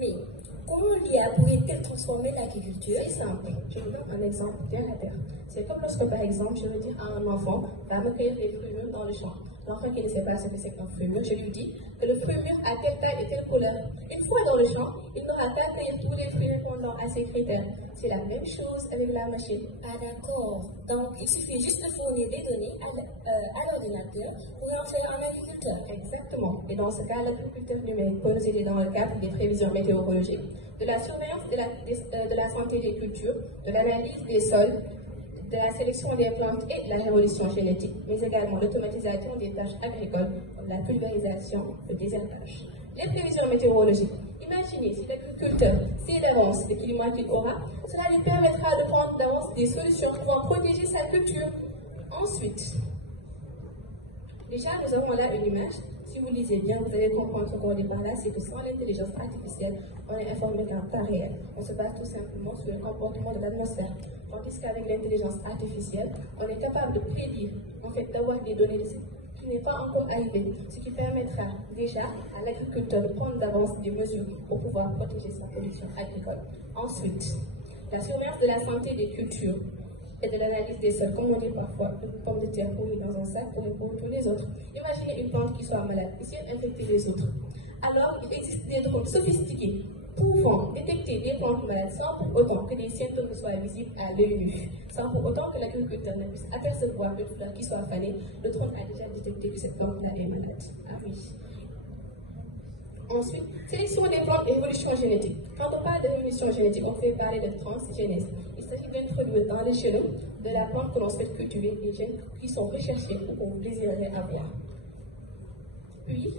Mais comment l'IA pourrait-elle transformer l'agriculture? C'est simple. Je vous donne un exemple terre à terre. C'est comme lorsque, par exemple, je veux dire à un enfant, va me cueillir des fruits mûrs dans le champ. L'enfant qui ne sait pas ce que c'est qu'un fruit mûr, je lui dis que le fruit mûr a telle taille et telle couleur. Une fois dans le champ, il n'aura qu'à cueillir tous les fruits répondant à ces critères. C'est la même chose avec la machine. Ah d'accord. Donc il suffit juste de fournir des données à l'ordinateur pour en faire un agriculteur. Exactement. Et dans ce cas, l'agriculteur numérique peut nous aider dans le cadre des prévisions météorologiques, de la surveillance de la santé des cultures, de l'analyse des sols, de la sélection des plantes et de la révolution génétique, mais également l'automatisation des tâches agricoles, comme la pulvérisation, le désherbage. Les prévisions météorologiques. Imaginez si l'agriculteur sait d'avance le climat qu'il aura, cela lui permettra de prendre d'avance des solutions pour protéger sa culture. Ensuite, déjà nous avons là une image. Si vous lisez bien, vous allez comprendre ce qu'on dit par là, c'est que sans l'intelligence artificielle, on est informé qu'en temps réel. On se base tout simplement sur le comportement de l'atmosphère. Tandis qu'avec l'intelligence artificielle, on est capable de prédire, en fait, d'avoir des données qui n'est pas encore arrivé, ce qui permettra déjà à l'agriculteur de prendre d'avance des mesures pour pouvoir protéger sa production agricole. Ensuite, la surveillance de la santé des cultures et de l'analyse des sols, comme on dit parfois, une pomme de terre pourrie dans un sac pourrait pour tous les autres. Imaginez une plante qui soit malade et si elle infecte les autres. Alors, il existe des drones sophistiqués pouvant détecter des plantes malades sans pour autant que les symptômes ne soient visibles à l'œil nu, sans pour autant que l'agriculteur ne puisse apercevoir une fleur qui soit fanée. Le drone a déjà détecté que cette plante-là est malade. Ah oui. Ensuite, sélection des plantes et évolution génétique. Quand on parle d'évolution génétique, on fait parler de transgénèse. Il s'agit d'introduire dans les génomes de la plante que l'on souhaite cultiver les gènes qui sont recherchés ou qu'on désirerait avoir. Puis,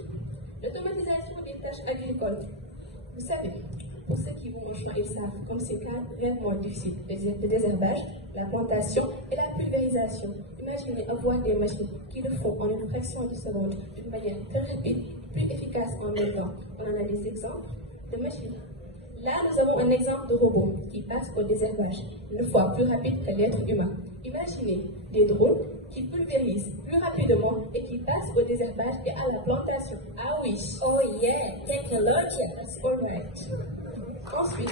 l'automatisation des tâches agricoles. Vous savez, pour ceux qui vont au champ, ils savent comme c'est carrément difficile, le désherbage, la plantation et la pulvérisation. Imaginez avoir des machines qui le font en une fraction de seconde, d'une manière très rapide, plus efficace en même temps. On en a des exemples de machines. Là, nous avons un exemple de robot qui passe au désherbage, une fois plus rapide que l'être humain. Imaginez des drones qui pulvérisent plus rapidement et qui passent au désherbage et à la plantation. Ah oui! Oh yeah! Technology! That's all right. Ensuite,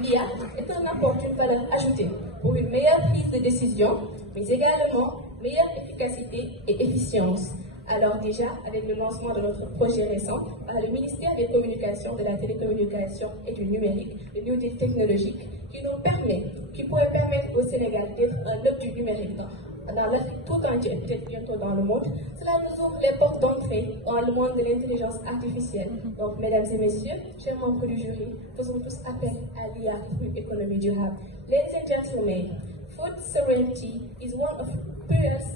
l'IA est un apport d'une valeur ajoutée pour une meilleure prise de décision, mais également meilleure efficacité et efficience. Alors déjà, avec le lancement de notre projet récent par le ministère des Communications, de la Télécommunication et du Numérique, le New Deal technologique, qui pourrait permettre au Sénégal d'être un hub du numérique dans l'Afrique tout entière, peut-être bientôt dans le monde, cela nous ouvre les portes d'entrée dans le monde de l'intelligence artificielle. Donc, mesdames et messieurs, chers membres du jury, faisons tous appel à l'IA pour une économie durable. Ladies and gentlemen, food sovereignty is one of the pillars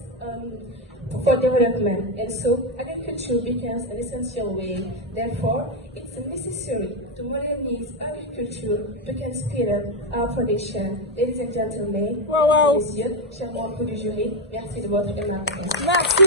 for development, and so agriculture becomes an essential way. Therefore, it's necessary to modernize agriculture to can speed up our production. Ladies and gentlemen, messieurs, chers membres du jury, merci de votre aimable attention.